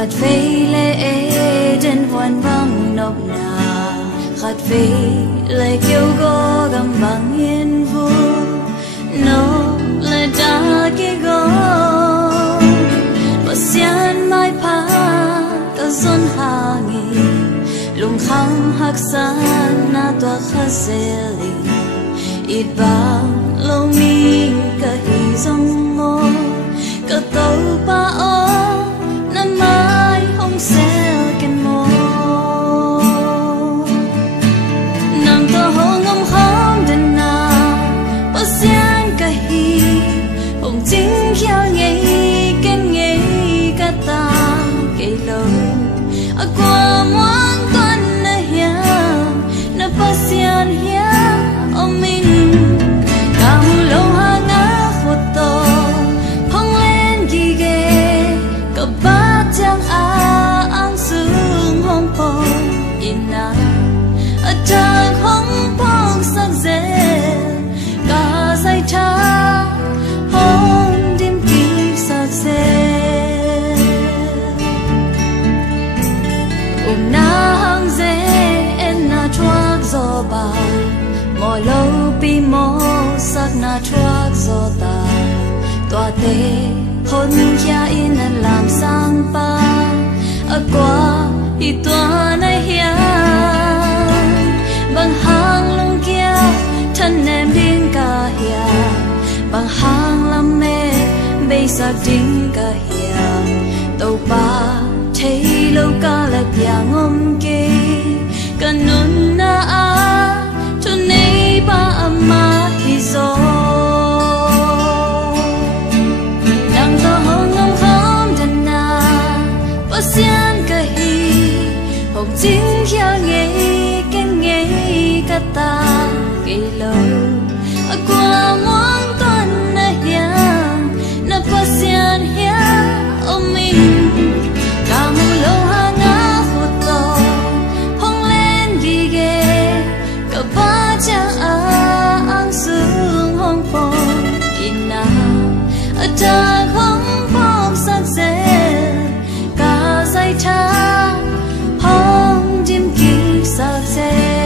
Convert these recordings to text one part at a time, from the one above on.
khát phê lệ trên hoàn vắng nọc nà khát phê lệ kêu go gầm bằng yên vu nó lệ đã kê go và xiên mai pa ta zon hangi lung khang hak san na tua khazeli ít bang lâu mi cả hi dòng ngô cả tàu pa o năm mai không xeo ken mô nằm tơ hồ ngâm khóm đền na bao xiên cả hi hồng chính khéo nhảy ken nhảy cả ta cây lâu ở qua muôn tuần na hiang na bao xiên hiang ông mình cả mù lâu hàng á khốt to phong lên gì ghê cả ba chẳng ang sương hong phong ina ở trang hong phong sắc dễ cả dây cha hong đêm kỳ sắc dễ na hang dễ en na chuak gió ba mò lâu pi mò sắc na chuak gió ta tòa tê hôn kia in làm sang pa ở qua thì tòa này hiang bằng hàng lông kia thân em điên cả hiang bằng hàng làm mê bây giờ điên cả hiang tàu ba thấy lâu cả là giang ôm kê cần nôn na a cho nên ba ama hi zo xiên cả hi hồng chính khéo nhảy ken nhảy cả ta cây lâu ở qua muôn tuần na hiang na pa xiên hiang ông mình cả mù lâu hàng á khốt to hong lên ghi ghê cả ba cha ang sương hong phong ina ở ta không phong sắc dễ dây cha hong đêm kỳ sắc dễ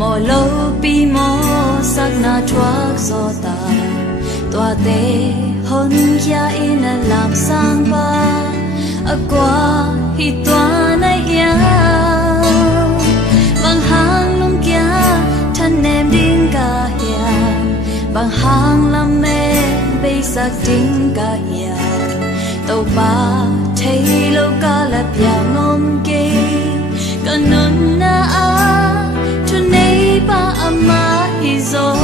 mò lâu pi mò sắc na chuak gió ta tòa tê hôn kia in làm sang ba ở qua thì tòa này hiang bằng hàng lông kia thân em điên cả hiang bằng hàng làm mê bây giờ điên cả hiang tàu ba thấy lâu cả là giang ôm kê cần nôn na a cho nên ba ama hi zo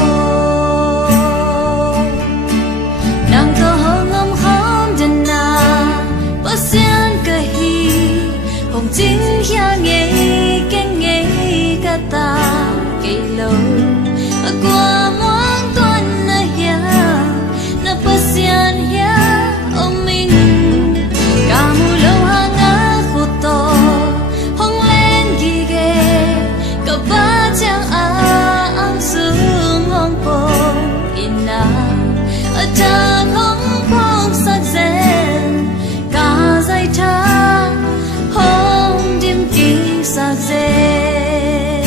nàng tơ hơ ngâm khóm đền na bao xiên cả hi hồng chính khéo nhảy ken nhảy cả ta cây lâu ở qua muôn tuần na hiang na bao xiên hiang ông mình cả mù lâu hàng á khốt to ba chẳng ang sương hong phong ina ở ta không phong sắc dễ cả dây cha hong đêm kỳ sắc dễ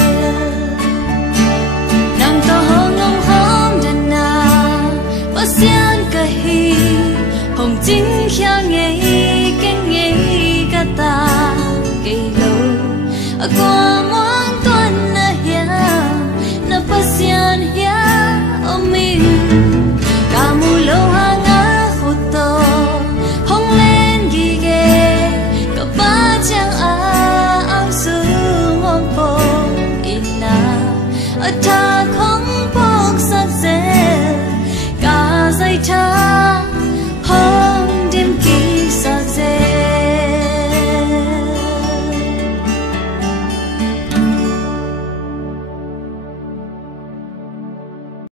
qua